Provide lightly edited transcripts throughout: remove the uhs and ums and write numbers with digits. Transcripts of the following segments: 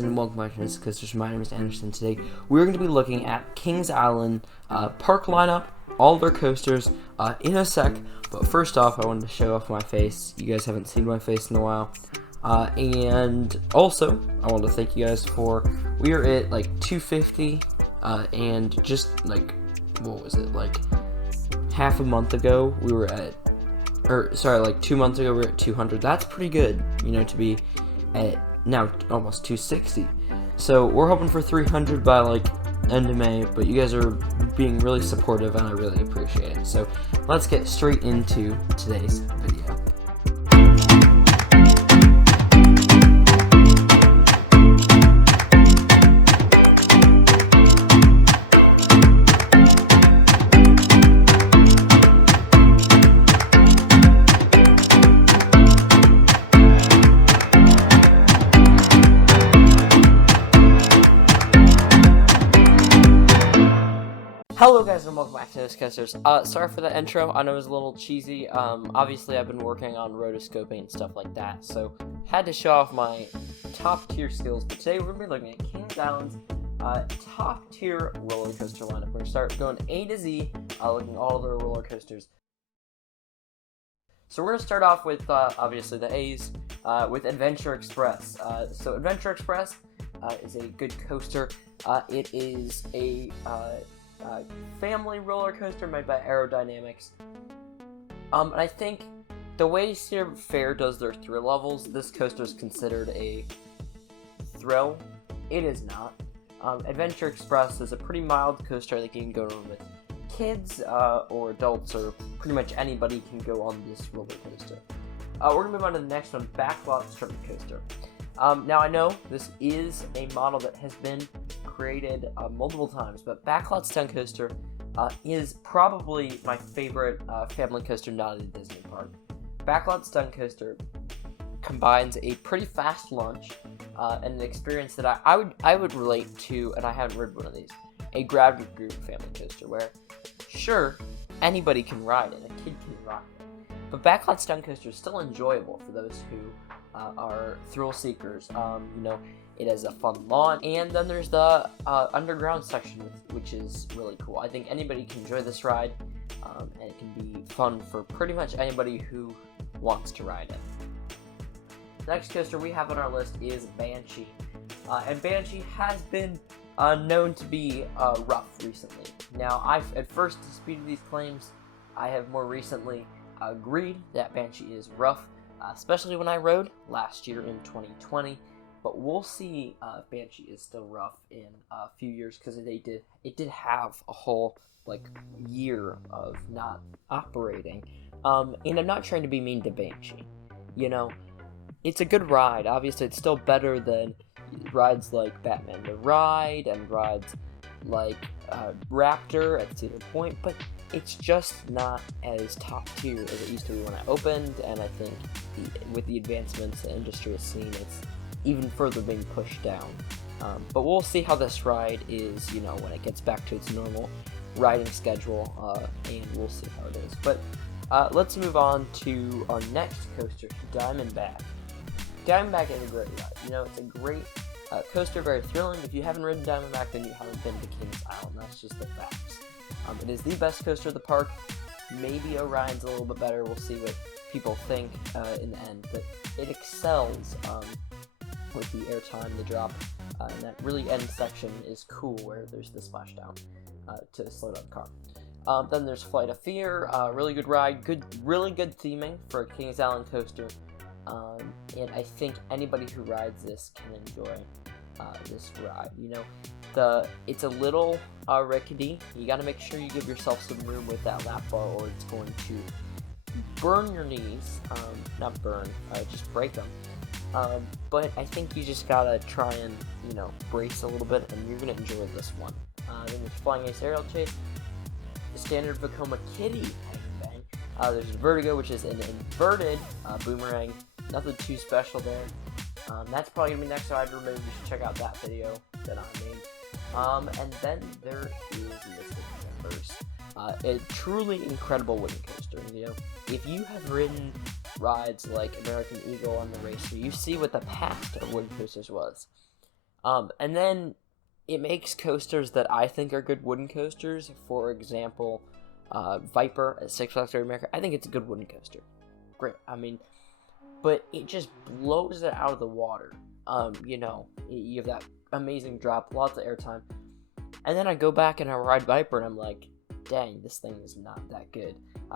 And welcome back to this coaster. My name is Anderson. Today we're going to be looking at Kings Island park lineup, all their coasters in a sec. But first off, I wanted to show off my face. You guys haven't seen my face in a while. And also, I want to thank you guys for, we are at like 250 and just like, what was it, like half a month ago we were at, like 2 months ago we were at 200. That's pretty good, you know, to be at now almost 260. So we're hoping for 300 by like end of May, but you guys are being really supportive and I really appreciate it. So let's get straight into today's video. Hello guys and welcome back to This Coasters. Sorry for the intro, I know it was a little cheesy. Obviously I've been working on rotoscoping and stuff like that, so had to show off my top tier skills. But today we're going to be looking at Kings Island's top tier roller coaster lineup. We're going to start going A to Z, looking at all their roller coasters. So we're going to start off with, obviously the A's, with Adventure Express. So Adventure Express is a good coaster. It is a family roller coaster made by Aerodynamics. And I think the way Cedar Fair does their thrill levels, this coaster is considered a thrill. It is not. Adventure Express is a pretty mild coaster that you can go on with kids or adults, or pretty much anybody can go on this roller coaster. We're going to move on to the next one, Backlot Stunt Coaster. Now I know this is a model that has been created multiple times, but Backlot Stunt Coaster is probably my favorite family coaster not at a Disney park. Backlot Stunt Coaster combines a pretty fast launch and an experience that I would relate to, and I haven't ridden one of these, a Gravity Group family coaster where, sure, anybody can ride it, a kid can ride it, but Backlot Stunt Coaster is still enjoyable for those who are thrill seekers. You know, it has a fun launch, and then there's the underground section, which is really cool. I think anybody can enjoy this ride, and it can be fun for pretty much anybody who wants to ride it. The next coaster we have on our list is Banshee, and Banshee has been known to be rough recently. Now, I've at first disputed these claims. I have more recently agreed that Banshee is rough, especially when I rode last year in 2020. But we'll see if Banshee is still rough in a few years, because it did have a whole like year of not operating. And I'm not trying to be mean to Banshee. You know, it's a good ride. Obviously, it's still better than rides like Batman the Ride and rides like Raptor at Cedar Point, but it's just not as top tier as it used to be when I opened. And I think with the advancements the industry has seen, it's even further being pushed down. But we'll see how this ride is, you know, when it gets back to its normal riding schedule, and we'll see how it is. But let's move on to our next coaster, Diamondback. Diamondback is a great ride. You know, it's a great coaster, very thrilling. If you haven't ridden Diamondback, then you haven't been to Kings Island. That's just the facts. It is the best coaster of the park. Maybe Orion's a little bit better. We'll see what people think in the end. But it excels with the airtime, the drop, and that really end section is cool where there's the splashdown to slow down the car. Then there's Flight of Fear, really good ride, really good theming for a Kings Island coaster, and I think anybody who rides this can enjoy this ride. You know, it's a little rickety. You got to make sure you give yourself some room with that lap bar, or it's going to burn your knees. Not burn, just break them. But I think you just gotta try and, you know, brace a little bit, and you're gonna enjoy this one. Then there's Flying Ace Aerial Chase, the standard Vekoma Kitty Bang. There's Vertigo, which is an inverted boomerang. Nothing too special there. That's probably gonna be next, so I'd remember you should check out that video that I made. And then there is Mystic Members. A truly incredible wooden coaster. You know, if you have ridden rides like American Eagle on the Racer, you see what the past of wooden coasters was. And then it makes coasters that I think are good wooden coasters. For example, Viper at Six Flags Great America. I think it's a good wooden coaster. Great. I mean, but it just blows it out of the water. You have that amazing drop, lots of airtime. And then I go back and I ride Viper and I'm like, dang, this thing is not that good.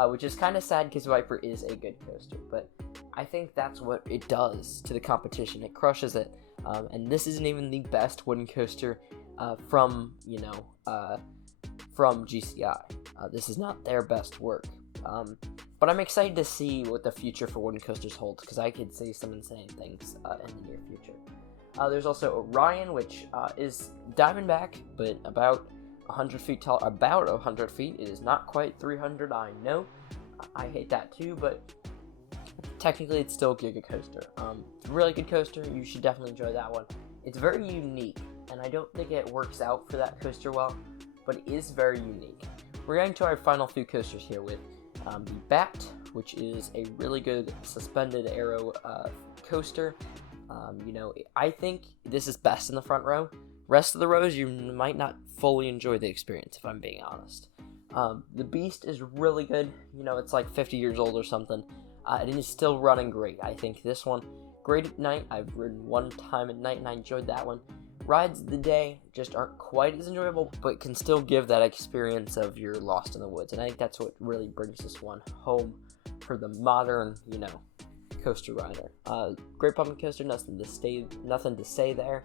Which is kind of sad because Viper is a good coaster. But I think that's what it does to the competition. It crushes it. And this isn't even the best wooden coaster from GCI. This is not their best work. But I'm excited to see what the future for wooden coasters holds, because I could see some insane things in the near future. There's also Orion, which is Diamondback, but about 100 feet tall. About 100 feet. It is not quite 300, I know. I hate that too, but technically it's still a Giga Coaster. Really good coaster. You should definitely enjoy that one. It's very unique, and I don't think it works out for that coaster well, but it is very unique. We're getting to our final few coasters here with the Bat, which is a really good suspended aero coaster. I think this is best in the front row. Rest of the rows, you might not fully enjoy the experience, if I'm being honest. The Beast is really good. It's like 50 years old or something. And it is still running great. I think this one, great at night. I've ridden one time at night and I enjoyed that one. Rides of the day just aren't quite as enjoyable, but can still give that experience of you're lost in the woods. And I think that's what really brings this one home for the modern, coaster rider. Great Pumpkin Coaster, nothing to say there.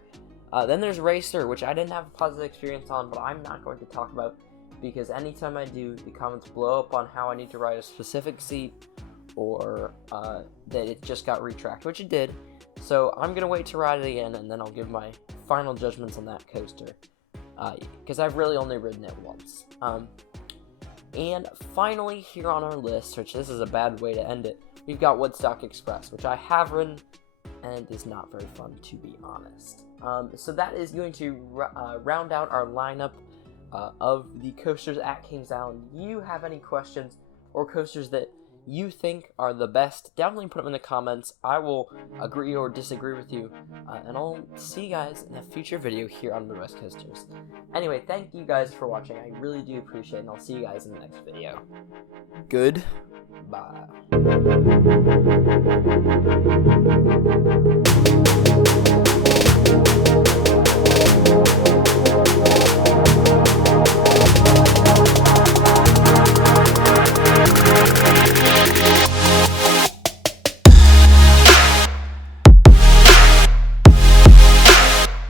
Then there's Racer, which I didn't have a positive experience on, but I'm not going to talk about, because anytime I do, the comments blow up on how I need to ride a specific seat, or that it just got retracked, which it did. So I'm going to wait to ride it again, and then I'll give my final judgments on that coaster, because I've really only ridden it once. And finally, here on our list, which this is a bad way to end it, we've got Woodstock Express, which I have ridden, and it is not very fun, to be honest. So that is going to round out our lineup of the coasters at Kings Island. Do you have any questions or coasters that you think are the best? Definitely put them in the comments. I will agree or disagree with you, and I'll see you guys in a future video here on Midwest Coasters. Anyway, thank you guys for watching. I really do appreciate it, and I'll see you guys in the next video. Goodbye.